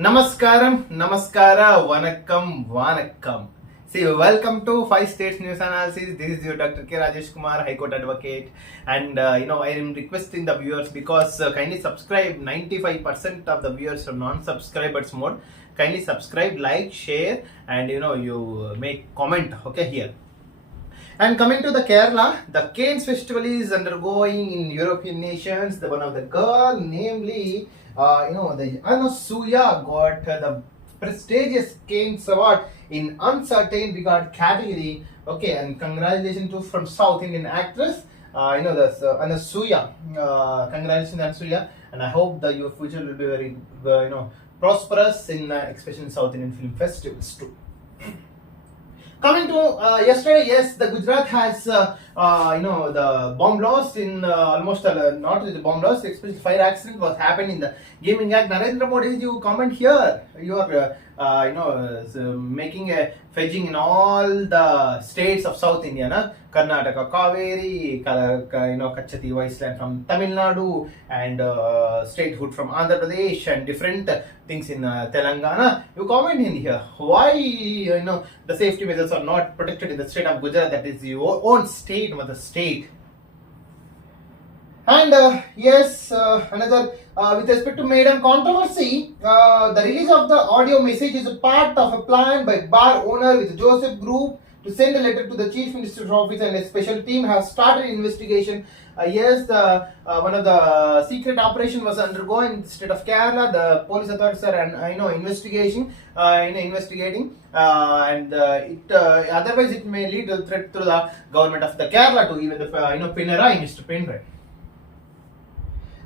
Namaskaram, Namaskara, Vanakkam, Vanakkam. See, welcome to 5 States News Analysis. This is your Dr. K. Rajesh Kumar, High Court Advocate. And I am requesting the viewers because kindly subscribe. 95% of the viewers are non-subscribers mode. Kindly subscribe, like, share, and you make comment. Okay, here. And coming to the Kerala, the Canes Festival is undergoing in European nations. The one of the girl, namely, the Anasuya got the prestigious Canes Award in Uncertain Regard category. Okay, and congratulations to from South Indian actress. That's Anasuya. Congratulations, Anasuya, and I hope that your future will be very, prosperous in especially in South Indian film festivals too. Coming to yesterday, yes, the Gujarat has the bomb blast in almost not the bomb blast, especially fire accident was happened in the Gaming Act. Narendra Modi, you comment here. You are making a fetching in all the states of South India, na? Karnataka, Kaveri, Kachati Wasteland from Tamil Nadu, and statehood from Andhra Pradesh, and different things in Telangana. You comment in here why the safety measures are not protected in the state of Gujarat, that is your own state, the state. And yes, another with respect to Maiden controversy, the release of the audio message is a part of a plan by bar owner with Joseph Group to send a letter to the Chief Minister's office, and a special team has started investigation. Yes, one of the secret operation was undergoing in the state of Kerala. The police authorities are investigating, and otherwise it may lead to a threat to the government of the Kerala, to even the Pinarayi, Mr. Pinarayi.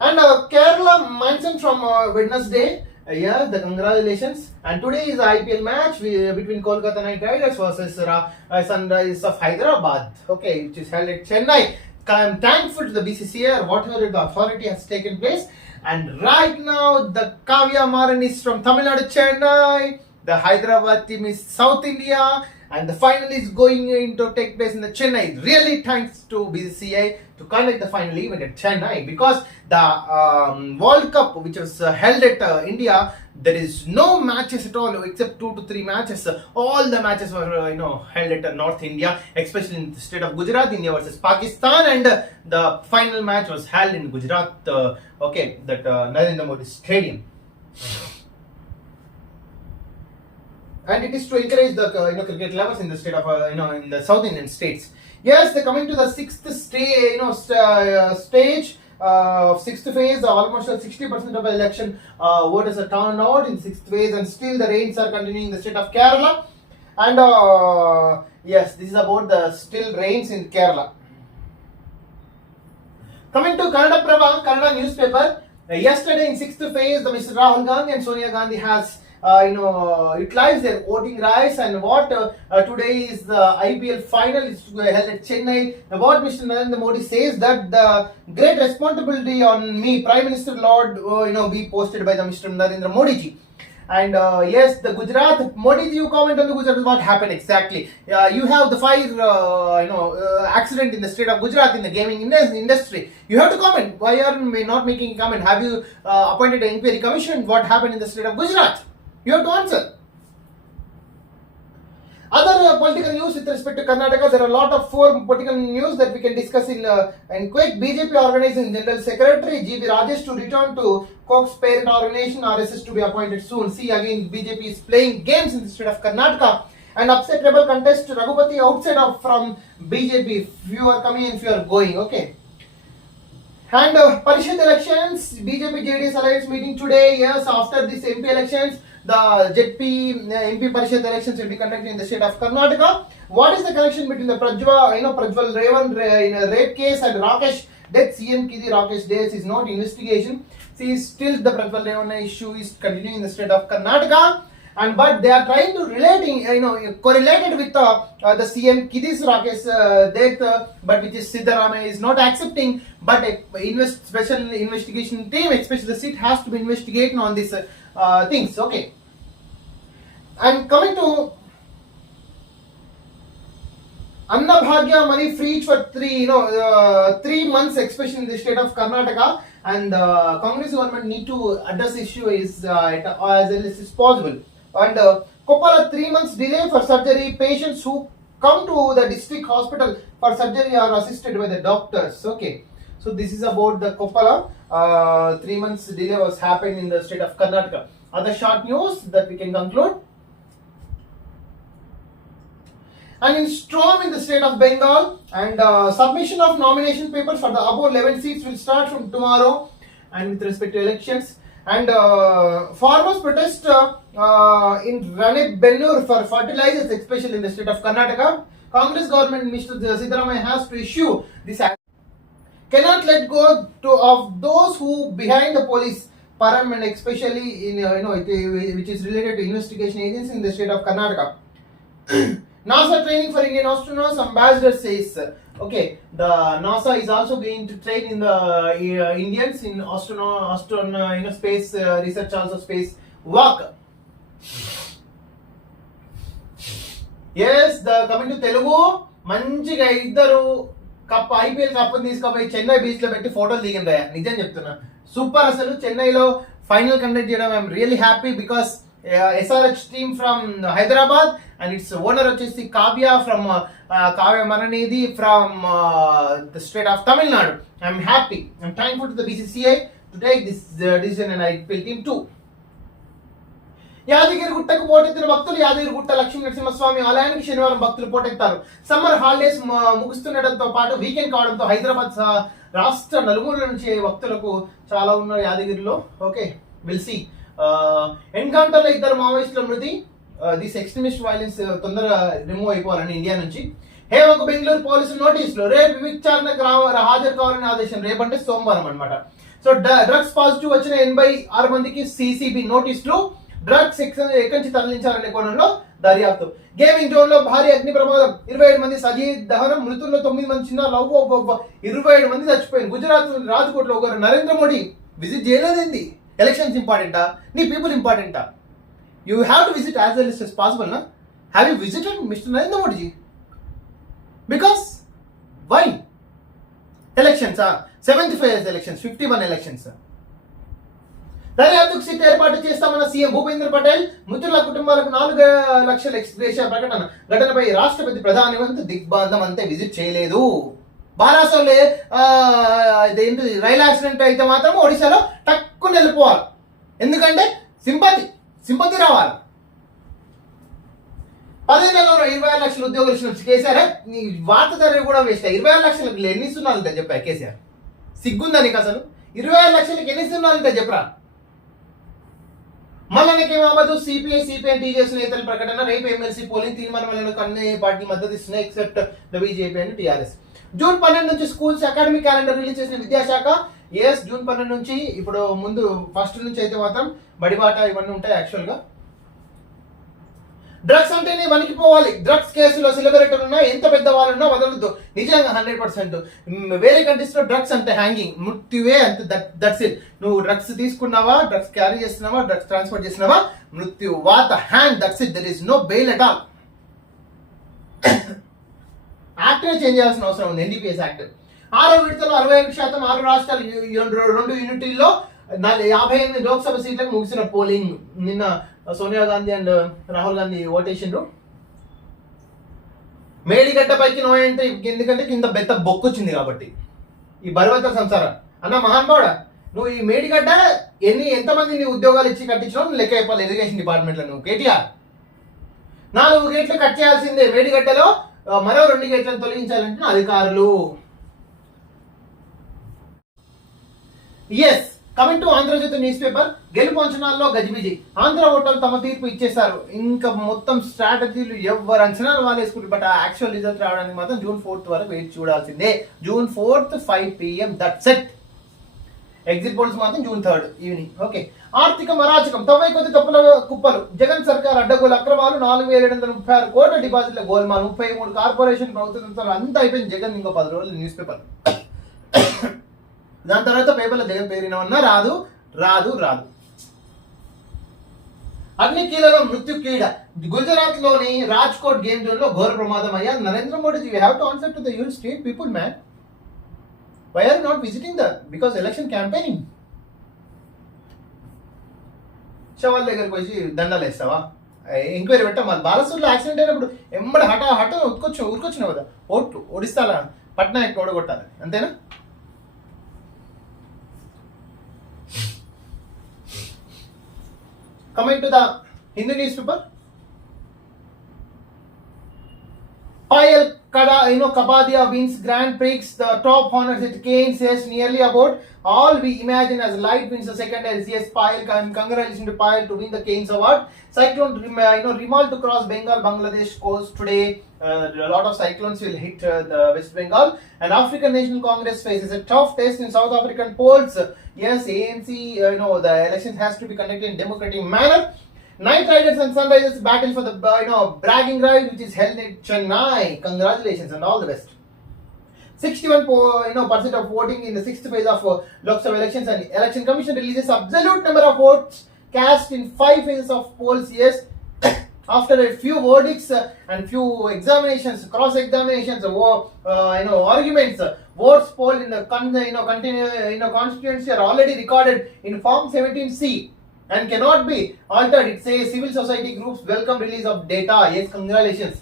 And Kerala mentioned from Wednesday. Yeah, the congratulations. And today is the IPL match between Kolkata Knight Riders versus Sunrise of Hyderabad. Okay, which is held at Chennai. I am thankful to the BCCI or whatever the authority has taken place. And right now, the Kavya Maran is from Tamil Nadu, Chennai. The Hyderabad team is South India. And the final is going to take place in the Chennai. Really thanks to BCCI to conduct the final event at Chennai, because the World Cup, which was held at India, there is no matches at all except 2 to 3 matches. All the matches were held at North India, especially in the state of Gujarat, India versus Pakistan, and the final match was held in Gujarat. That Narendra Modi Stadium. And it is to encourage the cricket lovers in the state of in the South Indian states. Yes, they're coming to the sixth stage, stage sixth phase. Almost 60% of the election voters are turned out in sixth phase, and still the rains are continuing in the state of Kerala. And yes, this is about the still rains in Kerala. Coming to Kannada Prabha, Kannada newspaper. Yesterday in sixth phase, the Mr. Rahul Gandhi and Sonia Gandhi has utilized their voting rights, and what today is the IPL final is held at Chennai. What Mr. Narendra Modi says that the great responsibility on me, Prime Minister Lord, be posted by the Mr. Narendra Modi ji. And yes, the Gujarat, Modi ji, you comment on the Gujarat, what happened exactly. You have the fire, accident in the state of Gujarat in the gaming industry. You have to comment. Why are you not making a comment? Have you appointed an inquiry commission? What happened in the state of Gujarat? You have to answer. Other political news with respect to Karnataka, there are a lot of 4 political news that we can discuss in quick. BJP organizing General Secretary GB Rajesh to return to Cox parent organization RSS to be appointed soon. See, again BJP is playing games in the state of Karnataka, and upset rebel contest Raghupati outside of from BJP. Few are coming and few are going. Okay. And Parishad elections, BJP JDS alliance meeting today. Yes, after this MP elections, the JP MP Parishad elections will be conducted in the state of Karnataka. What is the connection between the Prajwal Revan in a rape case and Rakesh death? CM Kidi Rakesh death is not investigation. See, still the Prajwal Revan issue is continuing in the state of Karnataka. But they are trying to correlated with the CM Kidi's Rakesh death, but which is Siddaramaiah is not accepting. But a special investigation team, especially the seat, has to be investigating on these things. Okay. And coming to Annabhagya money free for 3 months, especially in the state of Karnataka. and the Congress government need to address the issue is as early as possible. And Koppala 3 months delay for surgery. Patients who come to the district hospital for surgery are assisted by the doctors. Okay, so this is about the Koppala. 3 months delay was happening in the state of Karnataka. Other short news that we can conclude. And in storm in the state of Bengal, and submission of nomination papers for the above 11 seats will start from tomorrow. And with respect to elections, and farmers protest in Ranebennur for fertilizers, especially in the state of Karnataka. Congress government, Mr. Siddaramaiah has to issue this act. Cannot let go of those who behind the police param, and especially in which is related to investigation agencies in the state of Karnataka. NASA training for Indian astronauts, ambassador says. Okay, the NASA is also going to train in the Indians in space research, also space work. Yes, the coming to Telugu, మంచిగా ఇద్దరు cup IPL cup తీసుకుపోయి Chennai beach లో పెట్టి ఫోటోలు దిగిందా, నిజం చెప్తున్నా. Super, అసలు చెన్నైలో ఫైనల్ కండక్ట్ చేయడం I'm really happy because SRH team from Hyderabad and its owner వచ్చేసి Kavya from Kavya మననేది from the state of Tamil Nadu. I'm happy. I'm thankful to the BCCI to take this decision and IPL team too. Yadagiri గుట్టకు పోటెత్తిన భక్తులు. యాదగిరి గుట్ట లక్ష్మీ నరసింహస్వామి ఆలయానికి శనివారం భక్తులు పోటెత్తారు. Summer holidays ముగుస్తుండటంతో పాటు weekend కావడంతో హైదరాబాద్ రాష్ట్ర నలుమూలల నుంచి భక్తులకు చాలా ఉన్నారు యాదగిరిలో. Okay, will see. ఎన్కౌంటర్ లో 2 మావోయిస్టుల మృతి. దిస్ ఎక్స్ట్రీమిస్ట్ వైలెన్స్ తొందరగా రిమూవ్ అయిపోవాలని ఇండియా నుంచి. హేమకు బెంగళూరు పోలీసులు నోటీసులు. రేపు విచారణకు హాజరు కావాలని ఆదేశం. రేపంటే సోమవారం అనమాట. సో డ్రగ్స్ పాజిటివ్ వచ్చిన 86 మందికి సిసిబి నోటీసులు. డ్రగ్స్ ఎక్కడి నుంచి తరలించాలనే కోణంలో దర్యాప్తు. గేమింగ్ జోన్ లో భారీ అగ్ని ప్రమాదం. 27 మంది సజీవ దహనం. మృతుల్లో 9 మంది చిన్న 27 మంది చచ్చిపోయింది. గుజరాత్ రాజ్కోట్ లో ఒకరు. నరేంద్ర మోడీ విజిట్ చేయలేదండి. ఎలక్షన్స్ ఇంపార్టెంటా, నీ పీపుల్ ఇంపార్టెంటా? You have to visit as early as possible, na? Have you visited Mr. Narendra Modi? Because why? Elections, 75 years elections, 51 elections. దర్యాప్తుకు SIT ఏర్పాటు చేస్తామన్న సీఎం భూపేంద్ర పటేల్. మృతుల కుటుంబాలకు 4 లక్షల ఎక్స్గ్రేషియా ప్రకటన. ఘటనపై రాష్ట్రపతి ప్రధాని దిగ్బంధం అంతే విజిట్ చేయలేదు. బాలాసోర్లో ఏంటి రైలు యాక్సిడెంట్ అయితే మాత్రం ఒడిశాలో టక్కుని వెళ్ళిపోవాలి. ఎందుకంటే సింపతి రావాలి. 10 నెలల్లో 26 లక్షల ఉద్యోగులు ఇచ్చిన కేసీఆర్. నీ వార్త ధర కూడా వేస్ట్. 26 లక్షలకు ఎన్ని సున్నాలు చెప్పా కేసీఆర్? సిగ్గుందా నీకు అసలు? 26 లక్షలకి ఎన్ని సున్నాలు చెప్పరా? మళ్ళీ ఏమవ్వదు. సిపిఐ టీజేఎస్ నేతల ప్రకటన. రేపు ఎమ్మెల్సీ పోలింగ్ తీర్మానాలకు అన్ని పార్టీలు మద్దతు ఇస్తున్నాయి except the BJP and TRS. June 12 నుంచి స్కూల్స్ అకాడమిక్ క్యాలెండర్ రిలీజ్ చేసిన విద్యాశాఖ. ఎస్, జూన్ 12 నుంచి. ఇప్పుడు ముందు 1 నుంచి అయితే మాత్రం బడిబాట ఇవన్నీ ఉంటాయి యాక్చువల్గా. డ్రగ్స్ అంటేనే వణికిపోవాలి. డ్రగ్స్ కేసులో సెలబ్రేటర్ ఉన్నా, ఎంత పెద్ద వాళ్ళున్నా వదలద్దు. నిజంగా 100%. వేరే కంట్రీస్ లో డ్రగ్స్ అంటే హ్యాంగింగ్, మృత్యువే అంతే. That's it. నువ్వు డ్రగ్స్ తీసుకున్నావా, డ్రగ్స్ క్యారీ చేస్తున్నావా, డ్రగ్స్ ట్రాన్స్పోర్ట్ చేస్తున్నావా, మృత్యు, వాత, hang, that's it. There is no bail at all. Act change చేయాల్సిన అవసరం ఉంది. ఎన్డీపీఎస్ యాక్ట్ 6వ విడతలో 61%. 6 రాష్ట్రాలు 2 యూనిట్లలో 58 లోక్సభ సీట్లకు ముగిసిన పోలింగ్. నిన్న సోనియా గాంధీ అండ్ రాహుల్ గాంధీ ఓటేసిండ్రు. మేడిగడ్డ పైకి నో అంటే ఎందుకంటే కింద బెత్త బొక్కొచ్చింది కాబట్టి. ఈ బరువత సంసారం అన్న మహాన్భావుడ, నువ్వు ఈ మేడిగడ్డ ఎంతమంది నీ ఉద్యోగాలు ఇచ్చి కట్టించినావు నువ్వు లెక్క అయిపోవాలి. ఇరిగేషన్ డిపార్ట్మెంట్లో నువ్వు కేటీఆర్ 4 గేట్లు కట్ చేయాల్సిందే. మేడిగడ్డలో మరో 2 గేట్లను తొలగించాలంటే అధికారులు. Yes, coming to Andhrajyothy newspaper. గెలుపు అంచనాల్లో గజిబిజి. ఆంధ్ర ఓటర్లు తమ తీర్పు ఇచ్చేశారు. ఇంకా మొత్తం స్ట్రాటజీలు ఎవరు అంచనాలు వాళ్ళు వేసుకుంటారు. బట్ యాక్చువల్ రిజల్ట్ రావడానికి మాత్రం June 4th వరకు వెయిట్ చూడాల్సిందే. June 4th 5 PM, that's it. Exit polls మాత్రం June 3rd ఈవినింగ్. ఓకే. ఆర్థిక మరాచకం. 90 కొద్ది తప్పుల కుప్పలు. జగన్ సర్కార్ అడ్డగోలు అక్రమాలు. 4736 కోట్ల డిపాజిట్ల గోల్మాల్. 33 కార్పొరేషన్ ప్రభుత్వం అంతా అయిపోయింది. జగన్ ఇంకో 10 రోజులు న్యూస్ పేపర్. దాని తర్వాత పేపర్లో జగన్ పేరినవన్నా రాదు. అగ్ని కీలలో మృత్యు కీడ. గుజరాత్ లోని రాజ్కోట్ గేమ్ జోన్ లో ఘోర ప్రమాదం అయ్యా. Narendra Modi, you have to answer to the your state people man. Why are you not visiting the? Because election campaigning. శవాల దగ్గరికి వచ్చి దండాలు వేస్తావా? ఎంక్వైరీ పెట్టా. మరి బాలసూర్లో యాక్సిడెంట్ అయినప్పుడు ఎంబడి హఠ ఊరుకొచ్చినావు కదా, ఓడిస్తాలా పట్నాయక్ ఓడగొట్టాలి, అంతేనా? Coming to the Hindu newspaper, Payal Kapadia wins Grand Prix, the top honors it gains. Yes, nearly about all we imagine as light wins the second LCS. Payal, congratulations to Payal to win the Keynes Award. Cyclone, Rimal to cross Bengal, Bangladesh coast today. A lot of cyclones will hit the West Bengal. And African National Congress faces a tough test in South African polls. Yes, ANC, the elections has to be conducted in democratic manner. Knight Riders and Sunrisers battle for the bragging right, which is held in Chennai. Congratulations and all the best. 61% of voting in the sixth phase of Lok Sabha elections, and Election Commission releases absolute number of votes cast in 5 phases of polls. Yes, after a few verdicts and few examinations, cross examinations, arguments, votes polled in the constituency are already recorded in Form 17C. And cannot be altered. It says civil society groups welcome release of data. Yes, congratulations.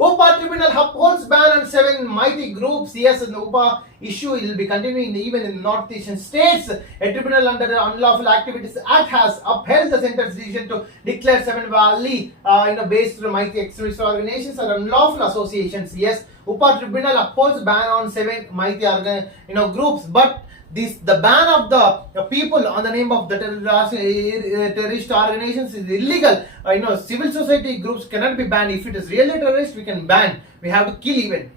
UPA tribunal upholds ban on 7 mighty groups. Yes, the UPA issue will be continuing even in northeastern states. A tribunal under the Unlawful Activities Act has upheld the center's decision to declare 7 Valley based mighty extremist organizations or unlawful associations. Yes, UPA tribunal upholds ban on 7 mighty groups, but the ban of the people on the name of the terrorist organizations is illegal. Civil society groups cannot be banned. If it is really terrorist, we can ban. We have to kill even.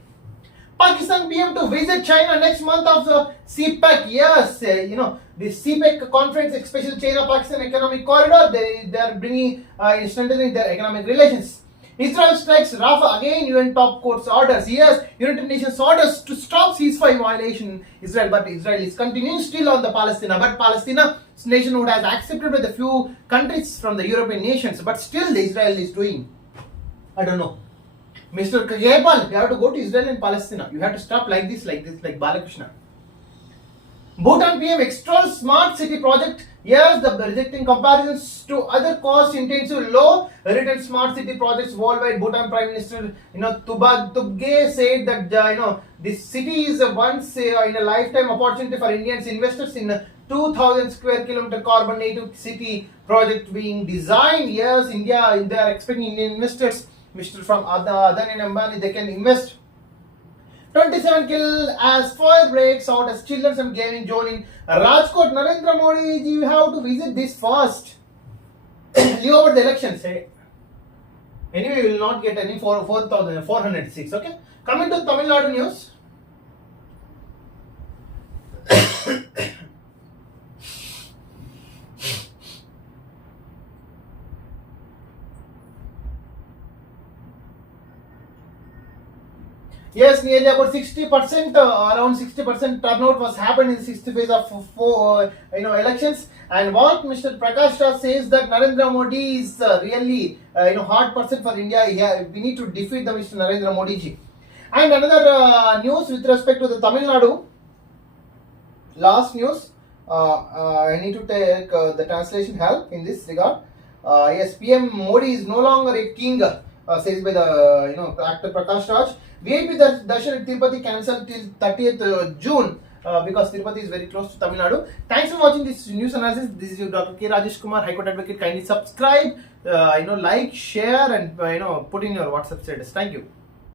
Pakistan PM to visit China next month of the CPEC. Yes, the CPEC conference, special China-Pakistan economic corridor. They are bringing strengthening their economic relations. Israel strikes Rafah again. UN top court's orders. Yes, United Nations orders to stop ceasefire violation in Israel, but Israel is continuing still on the Palestine. But Palestine nationhood has accepted with a few countries from the European nations, but still Israel is doing, I don't know. Mr. Kajayapal, you have to go to Israel and Palestine. You have to stop like this, like Balakrishna. Bhutan PM extols smart city project. Yes, the rejecting comparisons to other cost-intensive, low-return smart city projects worldwide. Bhutan Prime Minister, Tubge said that this city is a once in a lifetime opportunity for Indians investors in a 2,000 square kilometer carbon native city project being designed. Yes, India, they are expecting Indian investors, Mr. from Adani and Ambani, they can invest. 27 killed as fire breaks out as children's and gaming zone in Rajkot. Narendra Modi, you have to visit this first. Leave over the elections. Anyway, you will not get any 4,406. Okay. Coming to Tamil Nadu news. Yes, nearly about 60%, around 60% turnout was happened in the sixth phase of elections. And what Mr. Prakash Raj says that Narendra Modi is really hard person for India. We need to defeat the Mr. Narendra Modi ji. And another news with respect to the Tamil Nadu. Last news. I need to take the translation help in this regard. Yes, PM Modi is no longer a king, says by the actor Prakash Raj. VIP Darshan at Tirupati cancelled till 30th June because Tirupati is very close to Tamil Nadu. Thanks for watching this news analysis. This is your Dr. K. Rajesh Kumar, High Court Advocate. Kindly subscribe, like, share, and put in your WhatsApp status. Thank you.